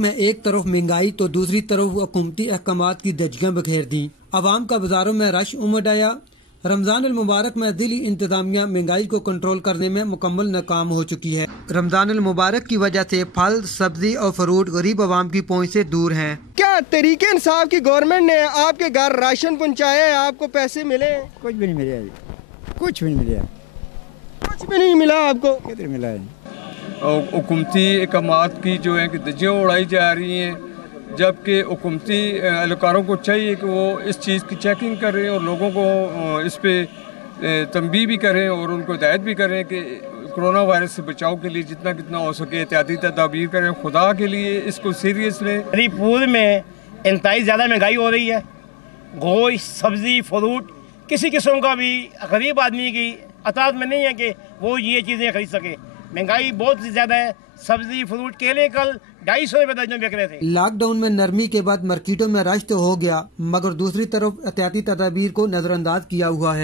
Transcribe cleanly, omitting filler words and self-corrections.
میں ایک طرف مہنگائی تو دوسری طرف حکومتی احکامات کی دھجیاں بکھیر دیں۔ عوام کا بازاروں میں رش امڈ آیا۔ رمضان المبارک میں دہلی انتظامیہ مہنگائی کو کنٹرول کرنے میں مکمل ناکام ہو چکی ہے۔ رمضان المبارک کی وجہ سے پھل، سبزی اور فروٹ غریب عوام کی پہنچ سے دور ہیں۔ کیا تحریک انصاف کی گورنمنٹ نے آپ کے گھر راشن پہنچایا ہے؟ آپ کو پیسے ملے؟ کچھ بھی نہیں ملے، کچھ بھی نہیں ملے، کچھ بھی نہیں ملا آپ کو؟ کدھر ملا ہے؟ حکومتی احکامات کی جو ہے کہ دھجیاں اڑائی جا رہی ہیں، جبکہ حکومتی اہلکاروں کو چاہیے کہ وہ اس چیز کی چیکنگ کریں اور لوگوں کو اس پہ تنبیہ بھی کریں اور ان کو ہدایت بھی کریں کہ کرونا وائرس سے بچاؤ کے لیے جتنا کتنا ہو سکے احتیاطی تدابیر کریں۔ خدا کے لیے اس کو سیریس لیں۔ پور میں انتہائی زیادہ مہنگائی ہو رہی ہے۔ گوشت، سبزی، فروٹ کسی قسم کا بھی غریب آدمی کی اطاعت میں نہیں ہے کہ وہ یہ چیزیں خرید سکے۔ مہنگائی بہت زیادہ ہے۔ سبزی، فروٹ، کیلے کل 250 روپے درجن بک رہے تھے۔ لاک ڈاؤن میں نرمی کے بعد مارکیٹوں میں رش تو ہو گیا، مگر دوسری طرف احتیاطی تدابیر کو نظر انداز کیا ہوا ہے۔